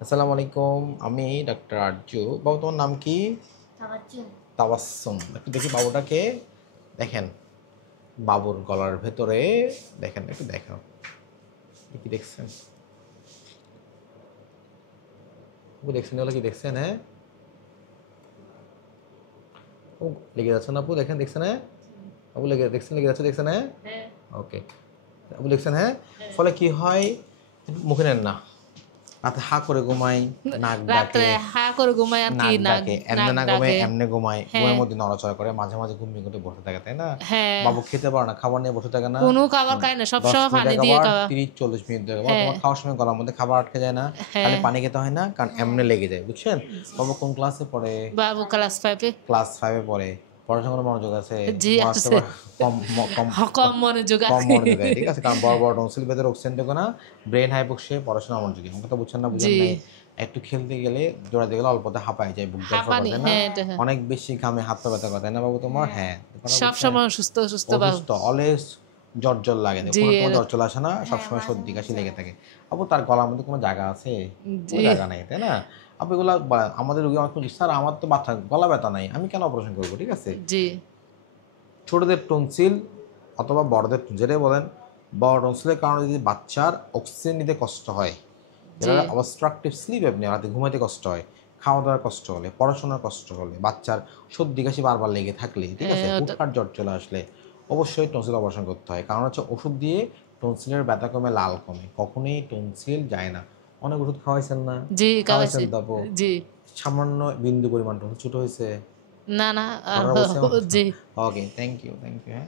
আসসালামু আলাইকুম, আমি ডাক্তার আরজু। বাবু তোমার নাম কি? তাবাজ্জুম। তাবাসসুম। একটু দেখি বাবুটাকে। দেখেন বাবুর গলার ভেতরে, দেখেন একটু দেখাও, কি দেখছেন? আপু দেখছেন, এগুলো কি দেখছেন? হ্যাঁ, ও লেগে যাচ্ছে না আপু? দেখেন, দেখছেন? হ্যাঁ আপু, দেখছেন লেগে যাচ্ছে, দেখছেন? হ্যাঁ, হ্যাঁ, ওকে আপু, দেখছেন? হ্যাঁ, হ্যাঁ। ফলে কি হয়, মুখে নেন না, রাতে হা করে ঘুমাই, নাক রাত্রে ডাকে, হা করে ঘুমায় আর কি নাক নাক ডাকে, এমনে নাক না ঘুমায় ডাকে। এমনে ঘুমায়, হ্যাঁ, ঘুমের মধ্যে নড়াচড়া করে, মাঝে মাঝে ঘুমিয়ে ঘুমিয়ে বসে থাকে, তাই না? হ্যাঁ। বাবু খেতে পারে না, খাবার নিয়ে বসে থাকে না। কোনো খাবার খায় না, 10 সবসময় মিনিট পানি দিয়ে খাবার, খাওয়া। 30-40 মিনিট ধরে খাবার, হ্যাঁ, তোমার খাওয়ার সময় গলার মধ্যে খাবার আটকে যায় না, খালি হ্যাঁ। পানি খেতে হয় না, কারণ এমনে লেগে যায়, বুঝছেন? বাবু কোন ক্লাসে পড়ে? বাবু ক্লাস 5-এ। ক্লাস 5-এ পড়ে। পড়াশোনার কোনো মনোযোগ আছে? জি পড়াতে আছে। কম কম কম মনোযোগ কম আছে। মনোযোগ দেয়, ঠিক আছে? কারণ বড় বড় টনসিল ভেতরে অক্সিজেন ঢোকে না, ব্রেন হাইপোক্সিয়া, পড়াশোনা মনোযোগী। আমার কথা বুঝছেন না, বুঝেন জি। নাই? একটু খেলতে গেলে, দৌড়াতে গেলে অল্পতে হাঁপায় যায়, বুক ধড়ফড় করে, হাঁপানি, তাই না? হ্যাঁ, এটা হ্যাঁ। অনেক বেশি ঘামে, হাত পা ব্যথা করে, তাই না বাবু তোমার? হ্যাঁ, কথা বলছেন? সবসময় সুস্থ বাবু। অসুস্থ, অলওয়েজ জ্বর লাগে, জি, কোনো সময় জ্বর চলে আসে না, সবসময় সর্দি কাশি লেগে থাকে। আপু তার গলার মধ্যে কোনো জায়গা আছে? কোনো জি, জায়গা নাই, তাই না? আপু এগুলা আমাদের রোগী অনেক বলি, স্যার আমার তো ব্যথা, গলা ব্যথা নাই, আমি কেন অপারেশন করবো? ঠিক আছে, জি, ছোটদের টনসিল অথবা বড়দের, যেটাই বলেন, বড় টনসিলের কারণে যদি বাচ্চার অক্সিজেন নিতে কষ্ট হয়, জি। যারা অবস্ট্রাকটিভ স্লিপ অ্যাপনিয়া, রাতে ঘুমাইতে কষ্ট হয়, খাওয়া দাওয়ার কষ্ট হলে, পড়াশোনার কষ্ট হলে, বাচ্চার সর্দি কাশি বারবার লেগে থাকলে, ঠিক আছে, ওটা হুটহাট জ্বর চলে আসলে অবশ্যই টনসিল অপারেশন করতে হয়। কারণ হচ্ছে ওষুধ দিয়ে টনসিলের ব্যথা কমে, লাল কমে, কখনোই টনসিল যায় না। অনেক ওষুধ খাওয়াইছেন না? জি, খাওয়াইছেন খাওয়াইছি। তো আপু? জি। সামান্য বিন্দু পরিমাণ টনসিল ছোট হয়েছে? না, না, কথাটা বলছি আমার? জি। ওকে, থ্যাংক ইউ, হ্যাঁ।